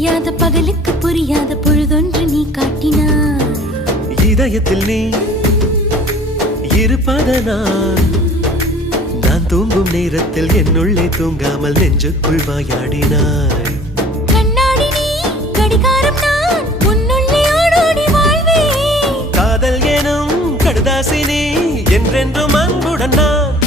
தெரியாத பகலுக்கு புரியாத பொழுதொன்று நீ காட்டினாய். இதயத்தில் நீ இருப்பதனால் நான் தூங்கும் நேரத்தில் என்னுள்ளே தூங்காமல் நெஞ்சுக்குள் வாயாடினாய். கண்ணாடி நீ கடிகாரம் நான் உன்னுள்ளே ஓடோடி வாழ்வே. காதல் எனும் கடுதாசி நீ என்றென்றும் அன்புடன் நான்